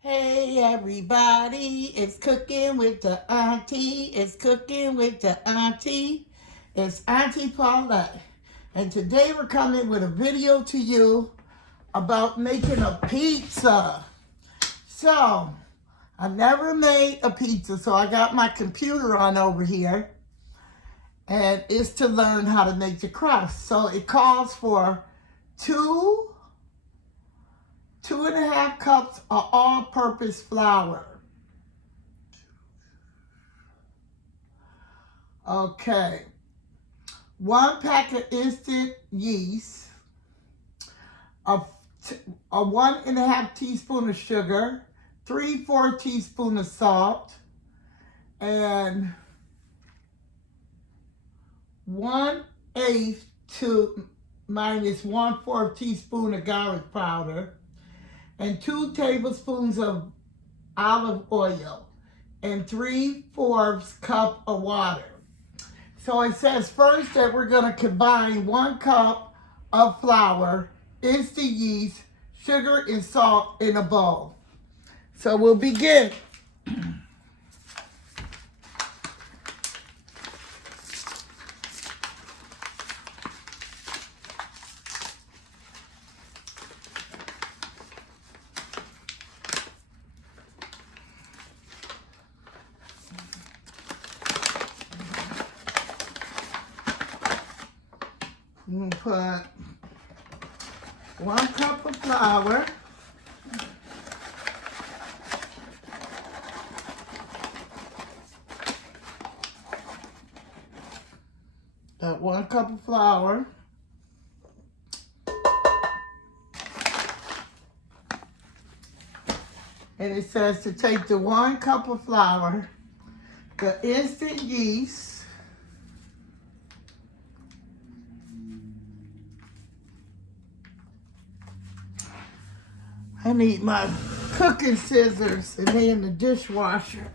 Hey everybody, it's cooking with the auntie. It's cooking with the auntie. It's Auntie Paulette. And today we're coming with a video to you about making a pizza. So, I never made a pizza, so I got my computer on over here. And it's to learn how to make the crust. So it calls for two and a half cups of all-purpose flour. Okay. 1 pack of instant yeast, a, a 1.5 teaspoon of sugar, 3/4 teaspoon of salt, and 1/8 to minus 1/4 teaspoon of garlic powder, and 2 tablespoons of olive oil, and 3/4 cup of water. So it says first that we're going to combine 1 cup of flour, instant yeast, sugar, and salt in a bowl. So we'll begin. I'm going to put 1 cup of flour. Got 1 cup of flour. And it says to take the 1 cup of flour, the instant yeast, I need my cooking scissors and they in the dishwasher.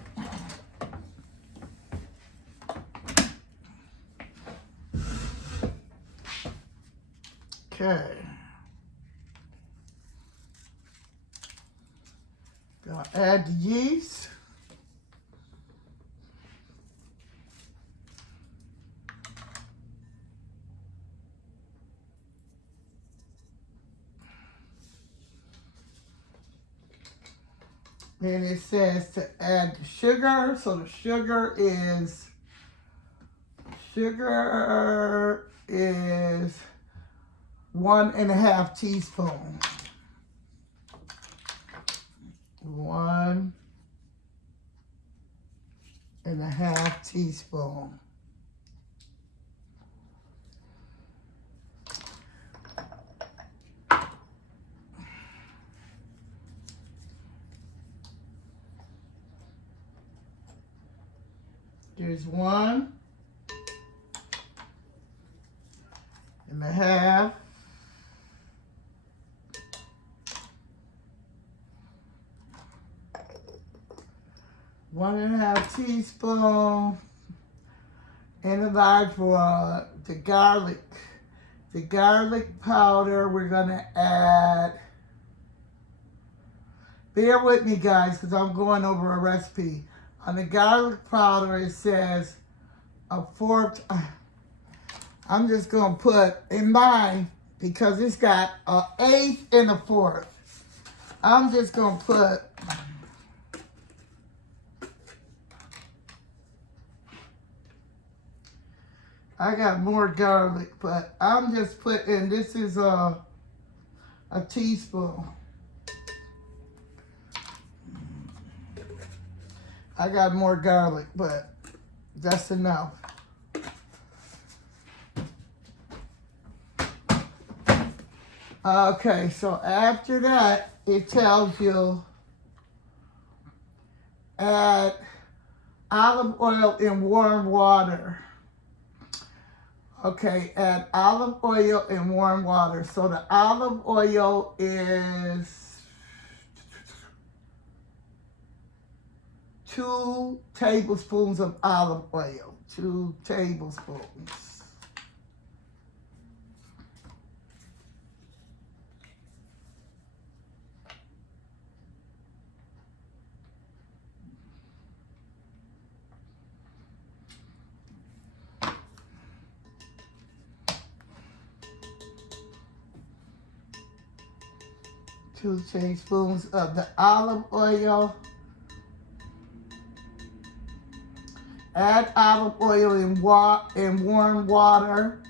Okay. Gonna add the yeast. Then it says to add the sugar. So the sugar is 1.5 teaspoons. 1.5 teaspoons. There's 1.5. One and a half teaspoon in a large bowl. The garlic powder we're gonna add. Bear with me guys because I'm going over a recipe. On the garlic powder it says a fourth. I'm just gonna put in mine because it's got an 1/8 and a 1/4. I'm just gonna put I got more garlic, but I'm just putting, this is a teaspoon. I got more garlic, but that's enough. Okay, so after that, it tells you add olive oil in warm water. Okay, add olive oil in warm water. So the olive oil is 2 tablespoons of olive oil. 2 tablespoons. 2 tablespoons of the olive oil. Add olive oil in warm water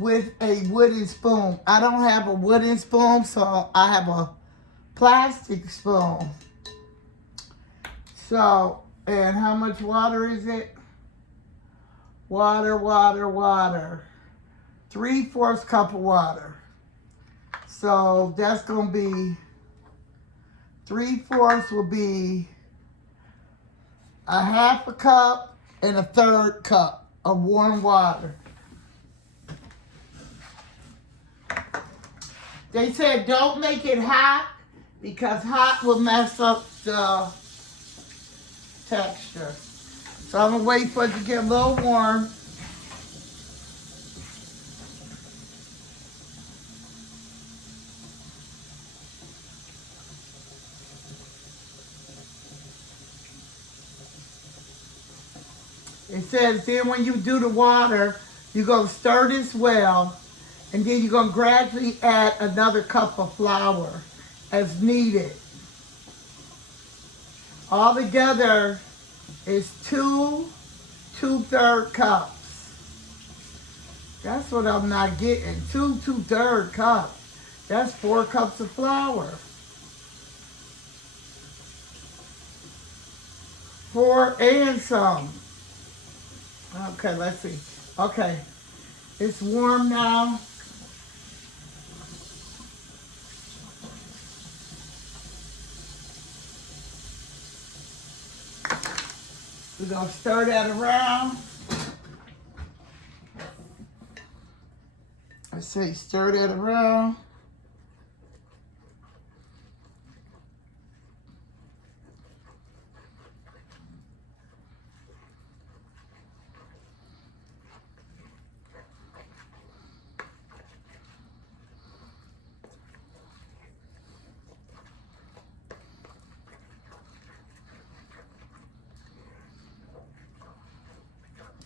with a wooden spoon. I don't have a wooden spoon, so I have a plastic spoon. So, and how much water is it? Water, water, water. 3/4 cup of water. So that's going to be 3/4 will be a 1/2 cup and a 1/3 cup of warm water. They said don't make it hot because hot will mess up the texture. So I'm going to wait for it to get a little warm. It says then when you do the water, you're going to stir this well, and then you're going to gradually add another cup of flour as needed. Altogether is 2 2/3 cups. That's what I'm not getting. 2 2/3 cups. That's 4 cups of flour. 4 and some. Okay, let's see. Okay, it's warm now. We're going to stir that around. Let's see, stir that around.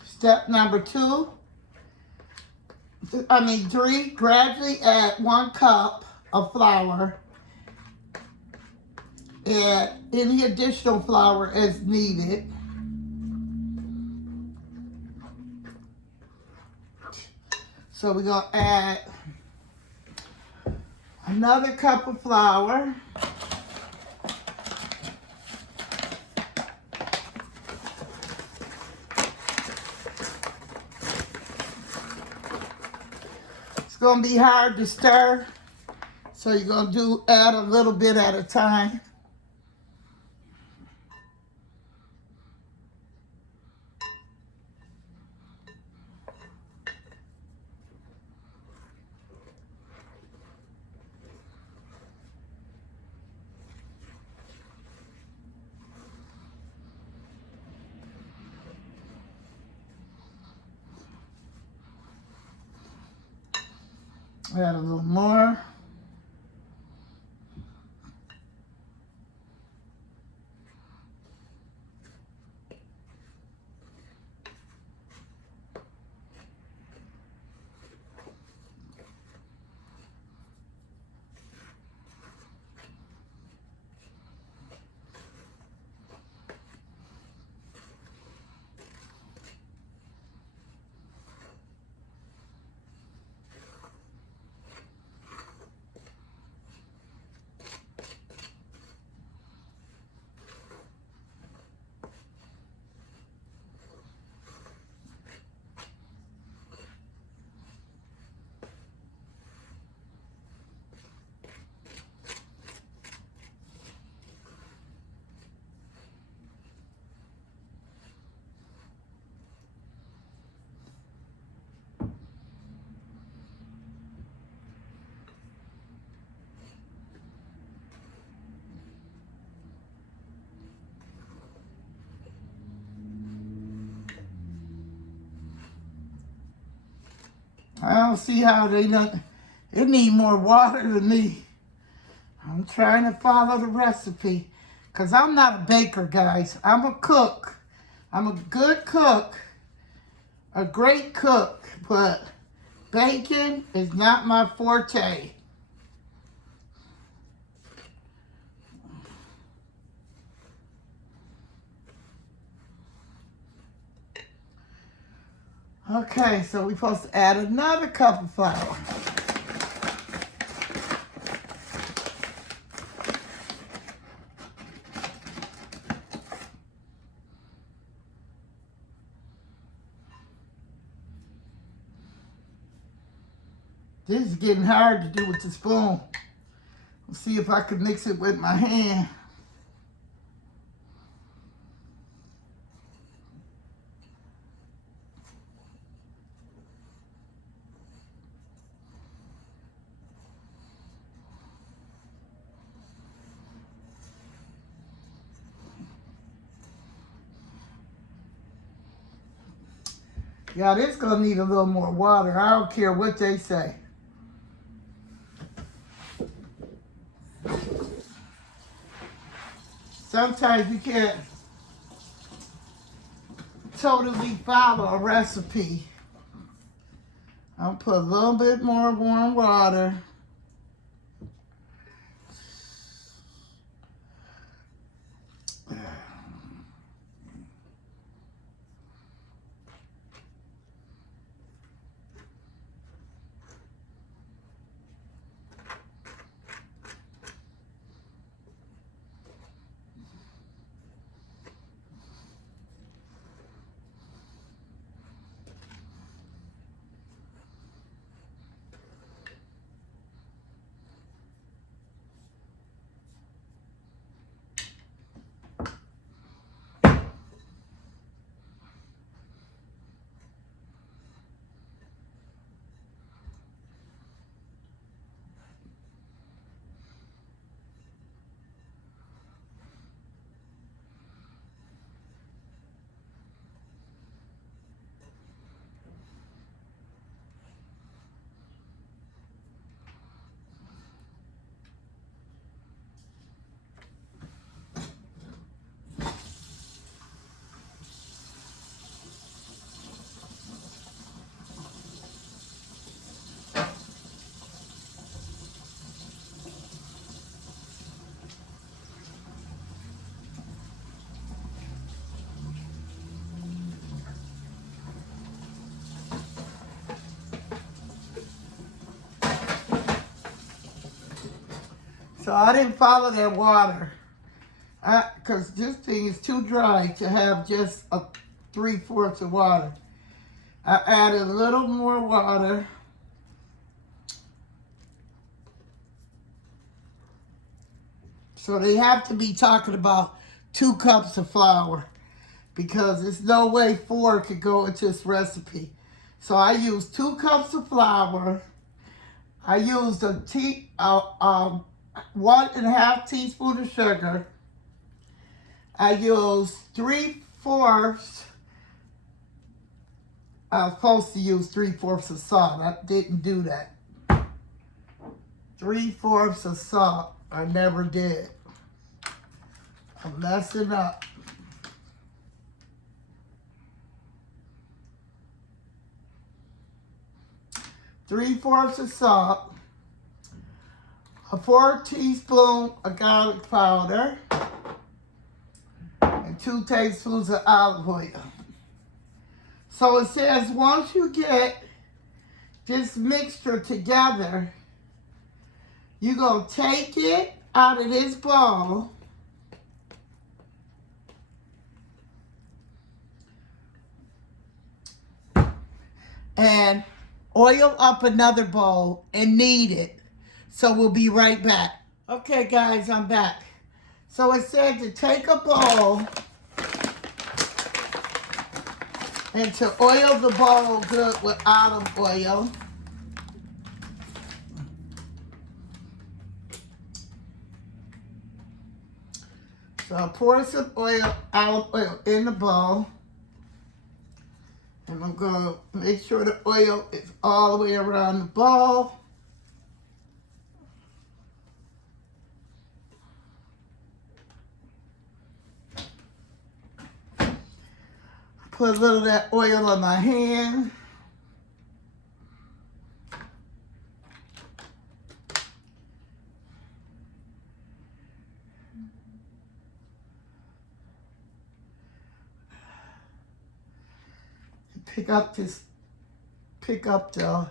Step number 3, gradually add 1 cup of flour and any additional flour as needed. So we're going to add another cup of flour. It's going to be hard to stir, so you're going to add a little bit at a time. Add a little more. I don't see how they need more water than me. I'm trying to follow the recipe because I'm not a baker, guys. I'm a cook. I'm a good cook, a great cook, but baking is not my forte. Okay, so we're supposed to add another cup of flour. This is getting hard to do with the spoon. Let's see if I can mix it with my hand. Yeah, this is gonna need a little more water. I don't care what they say. Sometimes you can't totally follow a recipe. I'll put a little bit more warm water. So I didn't follow that water because this thing is too dry to have just a 3/4 of water. I added a little more water. So they have to be talking about 2 cups of flour because there's no way 4 could go into this recipe. So I used 2 cups of flour. I used 1.5 teaspoon of sugar. I used 3/4. I was supposed to use 3/4 of salt. I didn't do that. 3/4 of salt. I never did. I'm messing up. 3/4 of salt. A 4 teaspoons of garlic powder. And 2 tablespoons of olive oil. So it says once you get this mixture together, you're going to take it out of this bowl and oil up another bowl and knead it. So we'll be right back. Okay, guys, I'm back. So it said to take a bowl and to oil the bowl good with olive oil. So I'll pour some olive oil in the bowl. And I'm going to make sure the oil is all the way around the bowl. Put a little of that oil on my hand. Pick up this pick up the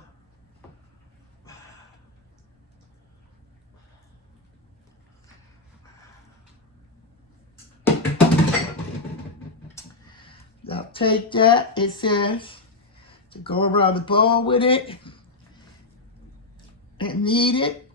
now take that, it says to go around the bowl with it and knead it.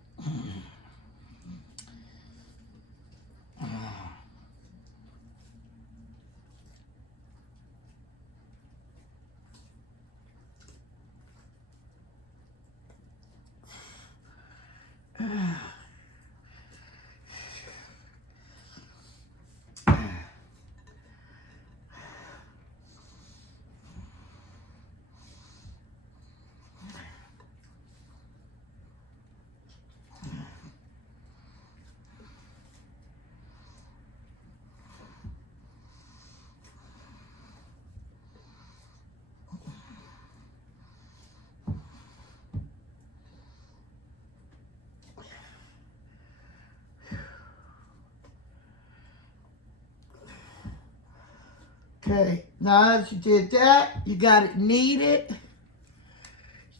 Okay, now as you did that, you got it kneaded.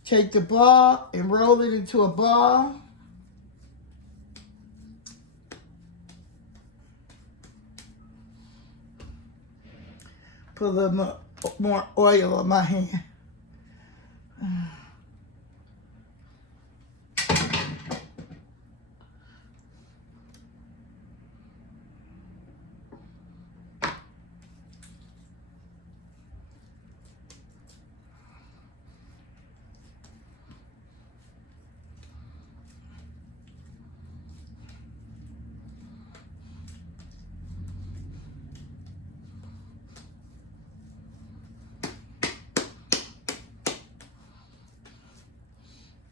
Take the ball and roll it into a ball. Put a little more oil on my hand.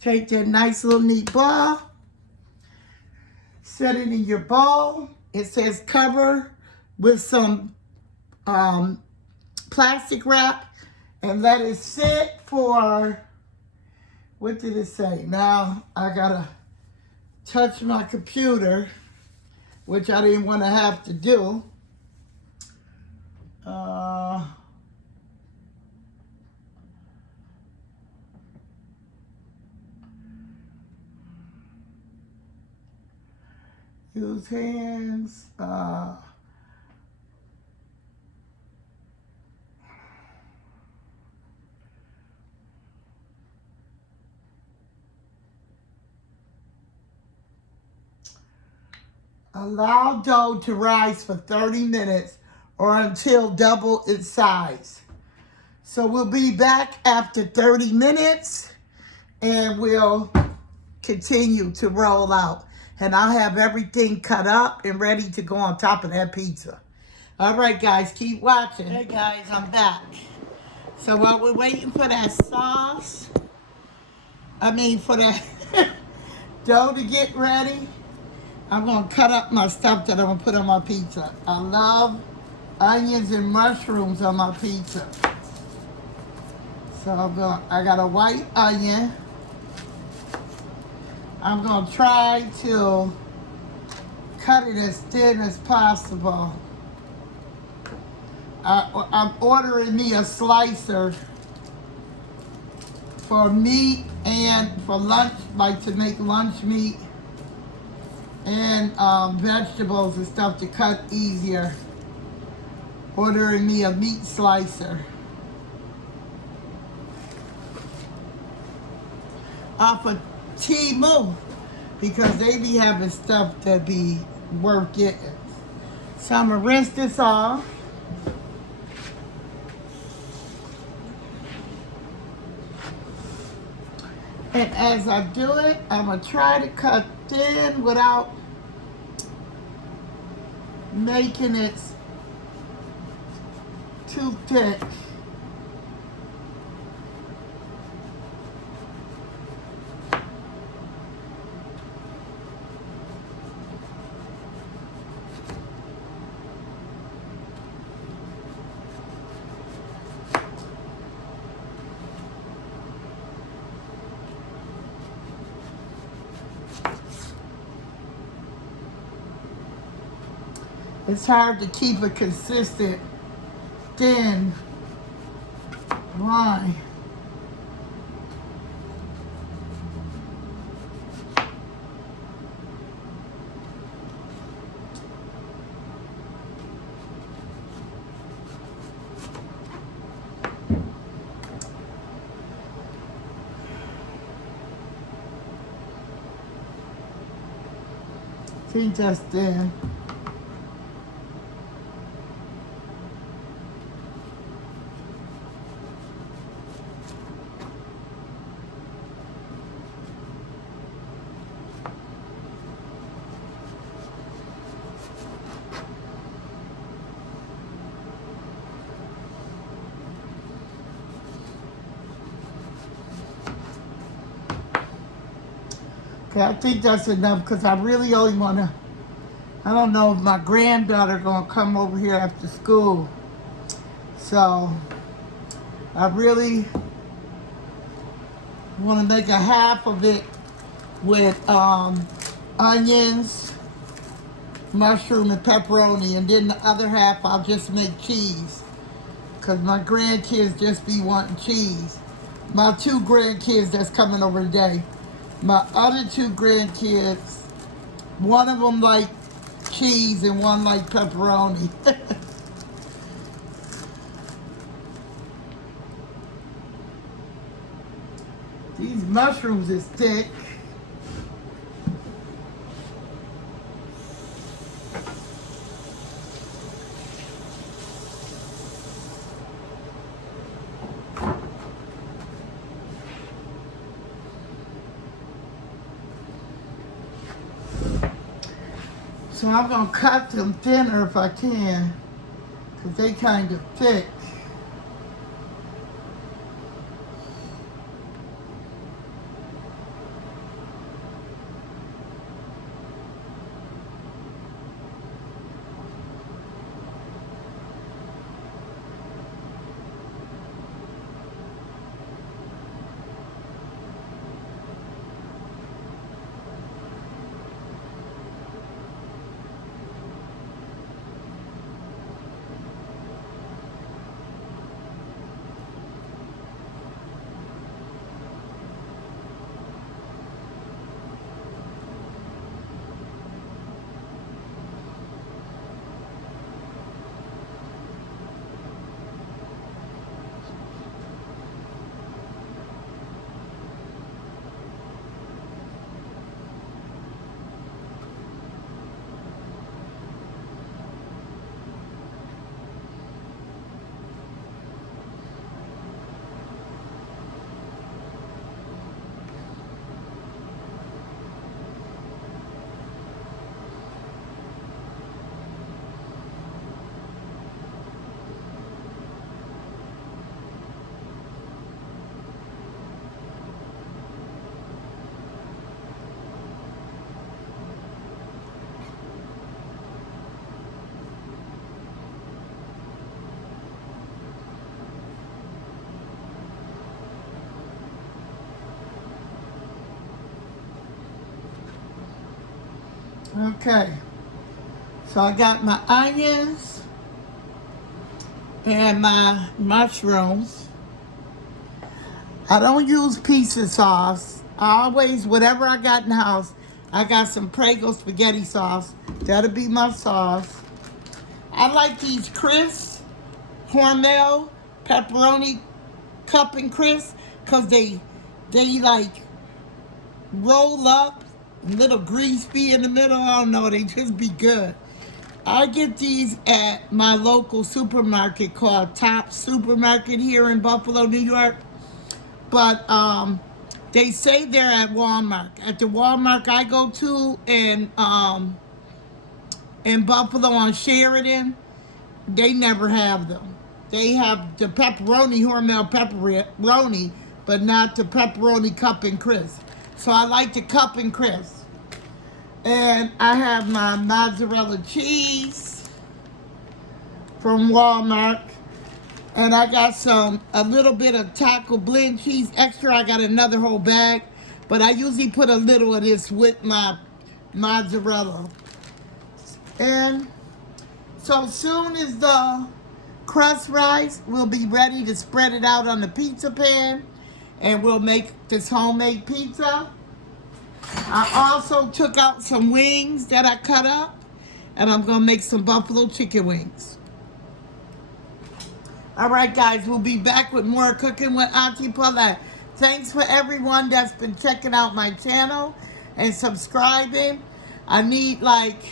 Take that nice little neat ball, set it in your bowl. It says cover with some plastic wrap and let it sit for, what did it say? Now I gotta touch my computer, which I didn't want to have to do. Use hands. Allow dough to rise for 30 minutes or until double its size. So we'll be back after 30 minutes and we'll continue to roll out. And I'll have everything cut up and ready to go on top of that pizza. All right, guys, keep watching. Hey, guys, I'm back. So while we're waiting for that sauce, for that dough to get ready, I'm going to cut up my stuff that I'm going to put on my pizza. I love onions and mushrooms on my pizza. So I got a white onion. I'm going to try to cut it as thin as possible. I'm ordering me a slicer for meat and for lunch, like to make lunch meat and vegetables and stuff to cut easier. Ordering me a meat slicer. Off of Temu, because they be having stuff that be worth getting. So I'm gonna rinse this off. And as I do it, I'm gonna try to cut thin without making it too thick. It's hard to keep a consistent, thin line. think that's done. Okay, I think that's enough because I really only want to, I don't know if my granddaughter going to come over here after school. So, I really want to make a half of it with onions, mushroom, and pepperoni. And then the other half I'll just make cheese. Because my grandkids just be wanting cheese. My 2 grandkids that's coming over today. My other 2 grandkids, one of them like cheese and one like pepperoni. These mushrooms is thick. So I'm going to cut them thinner if I can, because they kind of thick. Okay, so I got my onions and my mushrooms. I don't use pizza sauce. I always, whatever I got in the house, I got some Prego spaghetti sauce. That'll be my sauce. I like these crisps, Hormel, pepperoni cup and crisps, because they like roll up, little grease be in the middle. I don't know, they just be good. I get these at my local supermarket called Top Supermarket here in Buffalo, New York. But they say they're at Walmart. At the Walmart I go to in Buffalo on Sheridan, they never have them. They have the pepperoni, Hormel pepperoni, but not the pepperoni cup and crisp. So I like the cup and crisp. And I have my mozzarella cheese from Walmart. And I got a little bit of taco blend cheese extra. I got another whole bag. But I usually put a little of this with my mozzarella. And so soon as the crust rise, we'll be ready to spread it out on the pizza pan. And we'll make this homemade pizza. I also took out some wings that I cut up. And I'm going to make some buffalo chicken wings. All right, guys, we'll be back with more Cooking with Auntie Paulette. Thanks for everyone that's been checking out my channel and subscribing. I need like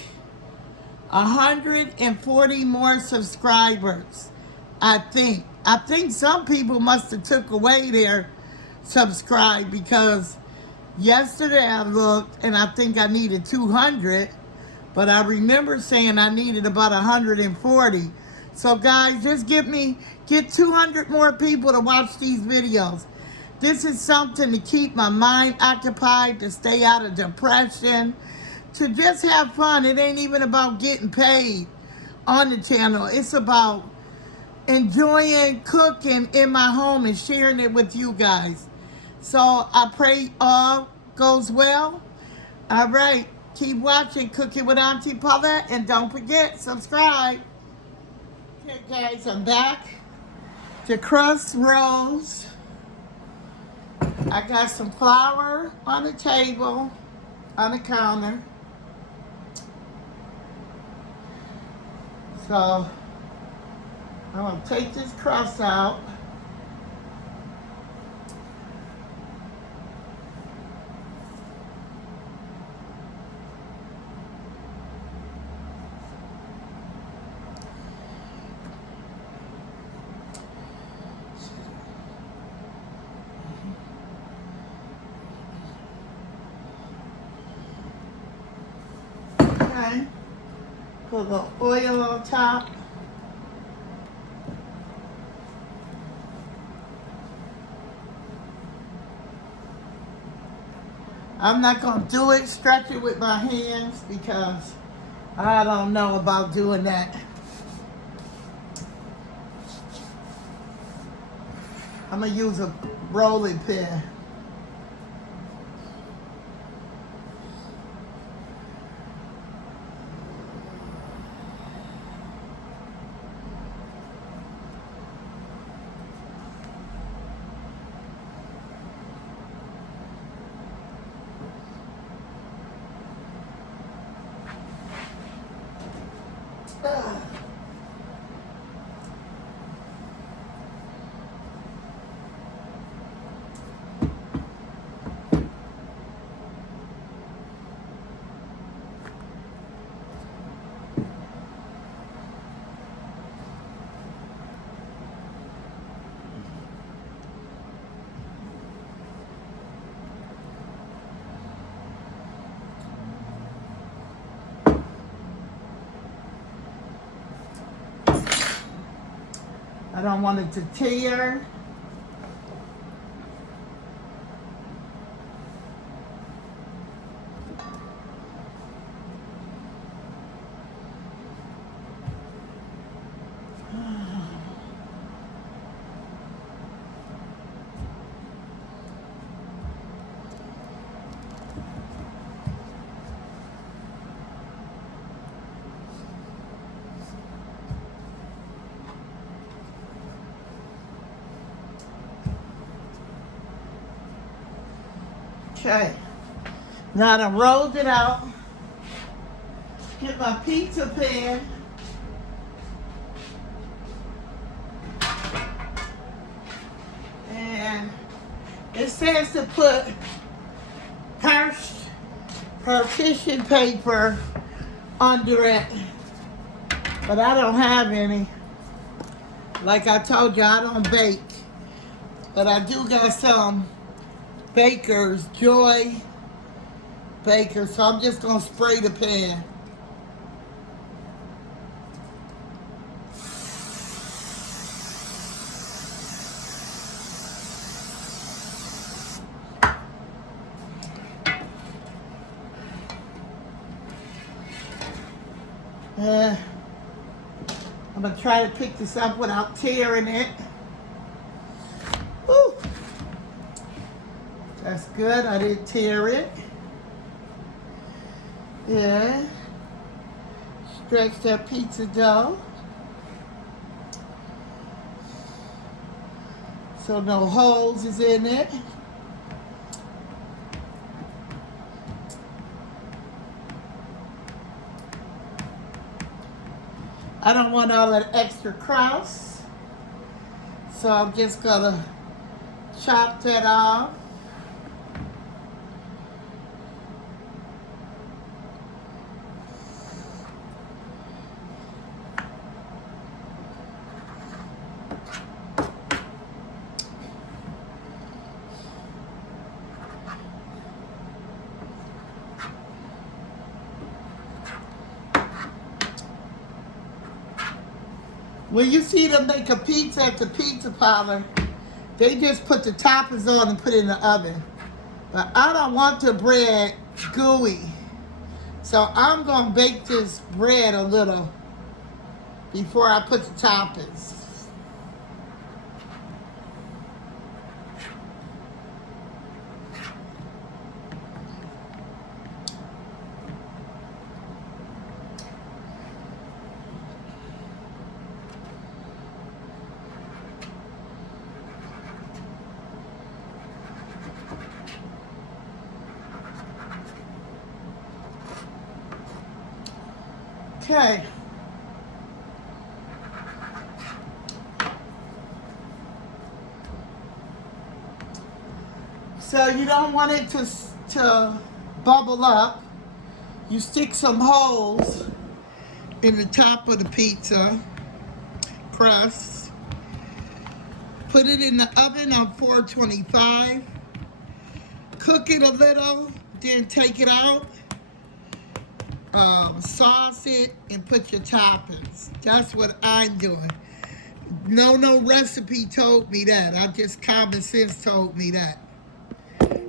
140 more subscribers. I think some people must have took away their subscribe, because yesterday I looked and I think I needed 200, but I remember saying I needed about 140. So guys, just get 200 more people to watch these videos. This is something to keep my mind occupied, to stay out of depression, to just have fun. It ain't even about getting paid on the channel. It's about enjoying cooking in my home and sharing it with you guys. So I pray all goes well. All right, keep watching Cooking with Auntie Paulette, and don't forget, subscribe. Okay guys, I'm back. The crust rose. I got some flour on the table, on the counter. So I'm gonna take this crust out. Okay. Put a little oil on top. I'm not going to do it, stretch it with my hands, because I don't know about doing that. I'm going to use a rolling pin. I don't want it to tear. Okay, now I rolled it out. Get my pizza pan. And it says to put partition paper under it, but I don't have any. Like I told you, I don't bake, but I do got some Baker's Joy Baker, so I'm just gonna spray the pan. I'm gonna try to pick this up without tearing it. Woo. That's good, I didn't tear it. Yeah. Stretch that pizza dough. So no holes is in it. I don't want all that extra crust, so I'm just gonna chop that off. When you see them make a pizza at the pizza parlor, they just put the toppings on and put it in the oven. But I don't want the bread gooey. So I'm going to bake this bread a little before I put the toppings. Okay. So you don't want it to bubble up. You stick some holes in the top of the pizza crust. Put it in the oven on 425. Cook it a little, then take it out. Sauce it and put your toppings. That's what I'm doing. No recipe told me that. I just common sense told me that.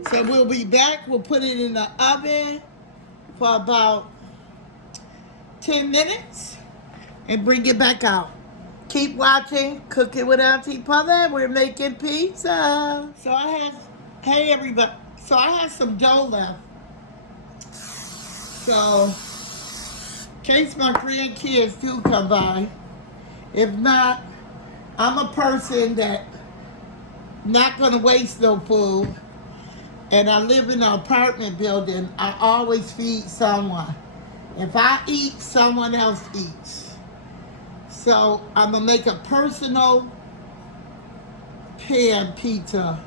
So we'll be back. We'll put it in the oven for about 10 minutes and bring it back out. Keep watching Cooking with Auntie Paula. We're making pizza. Hey everybody. So I have some dough left. So in case my grandkids do come by. If not, I'm a person that not gonna waste no food. And I live in an apartment building. I always feed someone. If I eat, someone else eats. So I'm gonna make a personal pan pizza.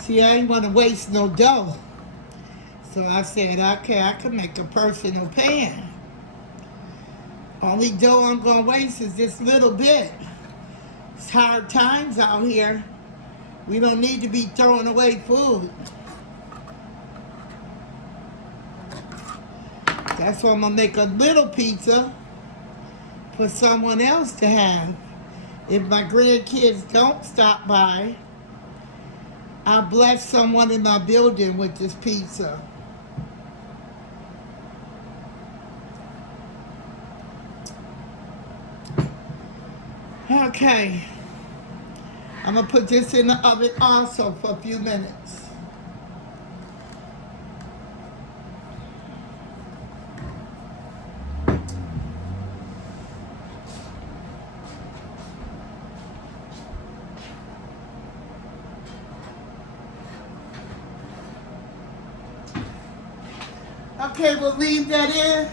See, I ain't want to waste no dough. So I said, okay, I can make a personal pan. Only dough I'm going to waste is this little bit. It's hard times out here. We don't need to be throwing away food. That's why I'm going to make a little pizza for someone else to have. If my grandkids don't stop by, I'll bless someone in my building with this pizza. Okay. I'm going to put this in the oven also for a few minutes. Okay, we'll leave that in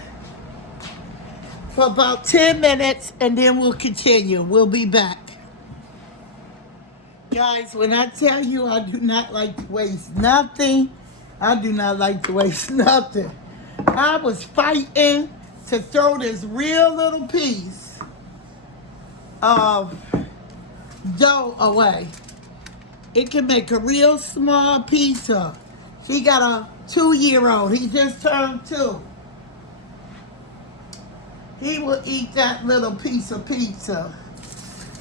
for about 10 minutes and then we'll continue. We'll be back. Guys, when I tell you I do not like to waste nothing, I do not like to waste nothing. I was fighting to throw this real little piece of dough away. It can make a real small pizza. She got a 2-year-old. He just turned 2. He will eat that little piece of pizza.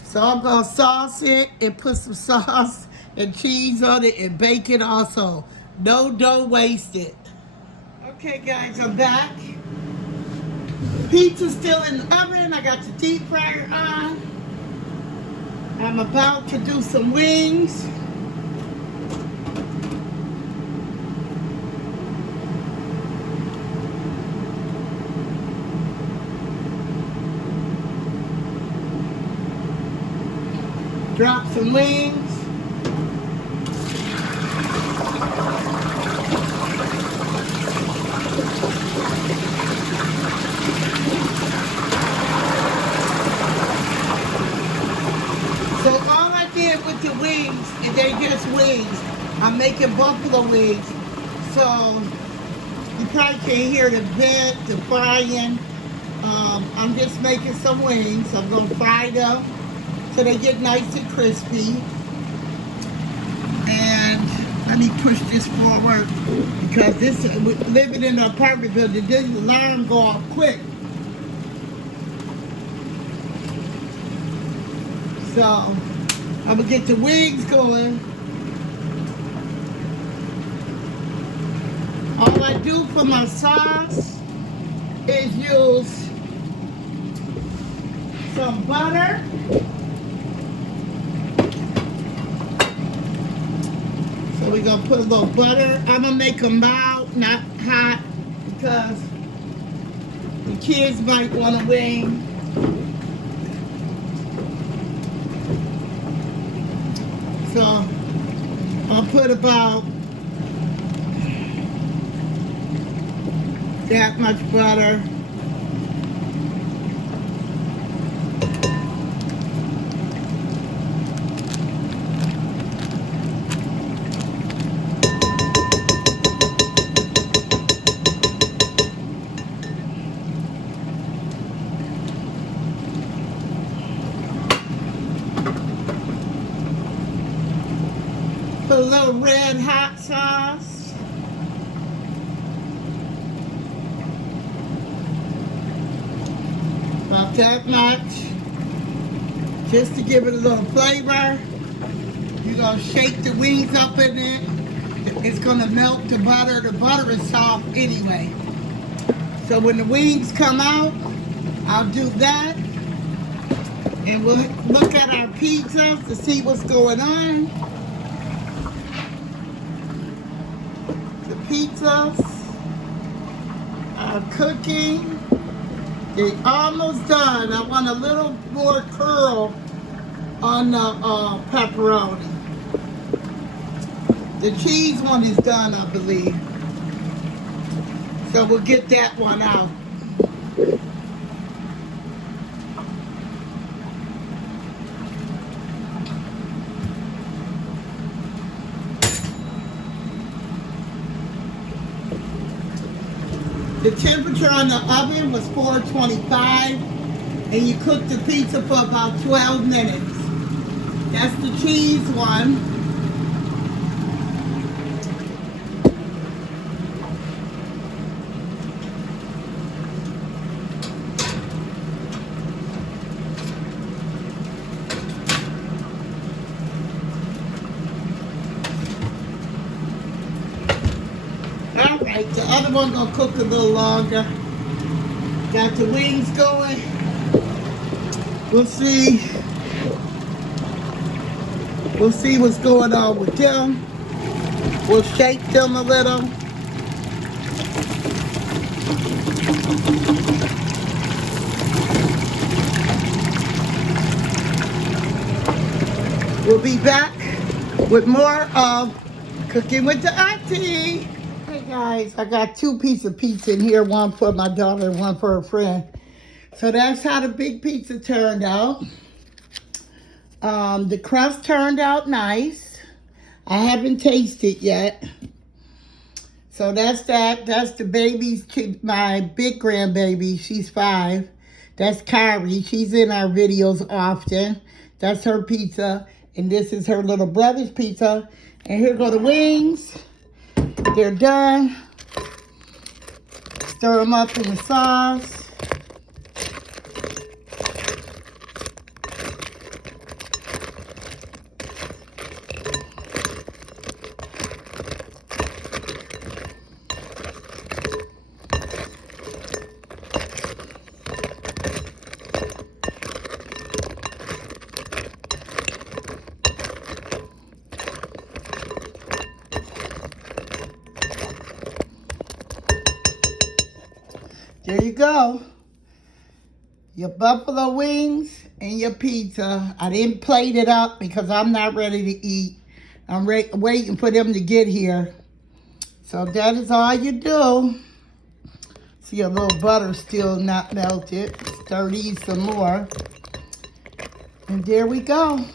So I'm going to sauce it and put some sauce and cheese on it and bake it also. No dough wasted. Okay, guys, I'm back. Pizza's still in the oven. I got the deep fryer on. I'm about to do some wings. Drop some wings. So all I did with the wings, they just wings. I'm making buffalo wings, so you probably can't hear the vent, the frying. I'm just making some wings. I'm gonna fry them so they get nice and crispy. And let me push this forward because this, living in an apartment building, this alarm go off quick. So I'm gonna get the wings going. All I do for my sauce is use some butter. So we're gonna put a little butter. I'm gonna make them mild, not hot, because the kids might want a wing. So I'll put about that much butter. Put a little red hot sauce. About that much. Just to give it a little flavor. You're gonna shake the wings up in it. It's gonna melt the butter. The butter is soft anyway. So when the wings come out, I'll do that. And we'll look at our pizzas to see what's going on. The pizzas are cooking. They're almost done. I want a little more curl on the pepperoni. The cheese one is done, I believe. So we'll get that one out. The temperature on the oven was 425, and you cook the pizza for about 12 minutes. That's the cheese one. Alright, the other one gonna cook a little longer. Got the wings going. We'll see. We'll see what's going on with them. We'll shake them a little. We'll be back with more of Cooking with the Auntie. Hey guys, I got 2 pieces of pizza in here, one for my daughter and one for her friend. So that's how the big pizza turned out. The crust turned out nice. I haven't tasted yet. So that's that. That's the baby's, my big grandbaby. She's 5. That's Kyrie. She's in our videos often. That's her pizza. And this is her little brother's pizza. And here go the wings. They're done. Stir them up in the sauce. There you go. Your buffalo wings and your pizza. I didn't plate it up because I'm not ready to eat. I'm waiting for them to get here. So that is all you do. See, a little butter still not melted. Stir these some more. And there we go.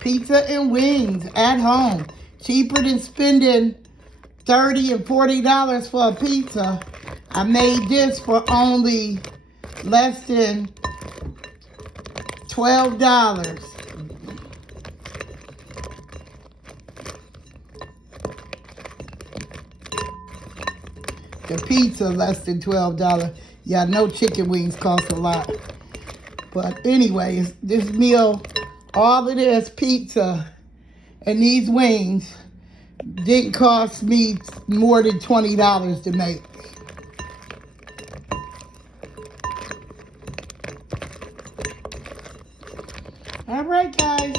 Pizza and wings at home. cheaper than spending $30 and $40 for a pizza. I made this for only less than $12. The pizza less than $12. Yeah, I know chicken wings cost a lot. But anyways, this meal, all of this pizza and these wings didn't cost me more than $20 to make. All right, guys.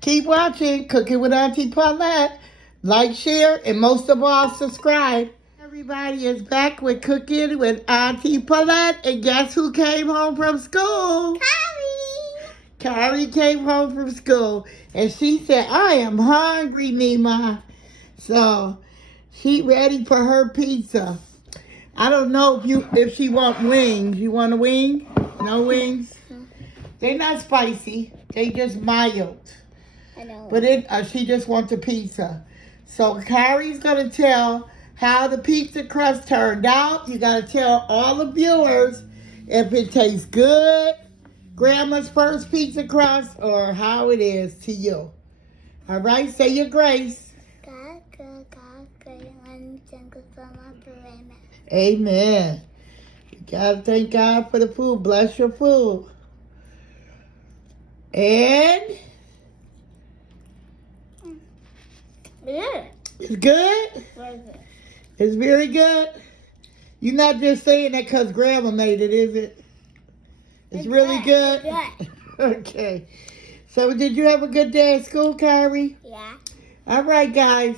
Keep watching Cooking with Auntie Paulette. Like, share, and most of all, subscribe. Everybody is back with Cooking with Auntie Paulette. And guess who came home from school? Carrie! Carrie came home from school. And she said, I am hungry, Mima. So, she ready for her pizza. I don't know if she want wings. You want a wing? No wings? They're not spicy. They just mild. I know. But she just wants a pizza. So Carrie's going to tell how the pizza crust turned out. You got to tell all the viewers if it tastes good, Grandma's first pizza crust, or how it is to you. All right? Say your grace. Amen. You got to thank God for the food. Bless your food. And Yeah. it's good? It's very good? You're not just saying that because Grandma made it, is it? It's really good? It's Okay. So did you have a good day at school, Kyrie? Yeah. All right, guys.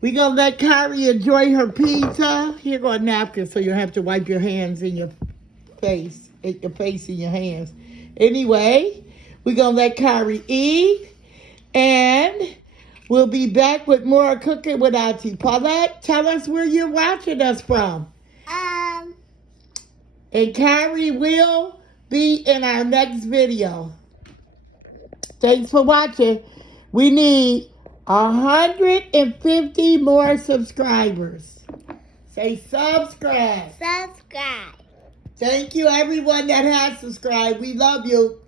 We're going to let Kyrie enjoy her pizza. Here go a napkin so you don't have to wipe your hands in your face. Your face in your hands. Anyway, we're going to let Kyrie eat. And we'll be back with more Cooking with Auntie Paulette. Tell us where you're watching us from. And Kyrie will be in our next video. Thanks for watching. We need 150 more subscribers. Say subscribe. Subscribe. Thank you, everyone that has subscribed. We love you.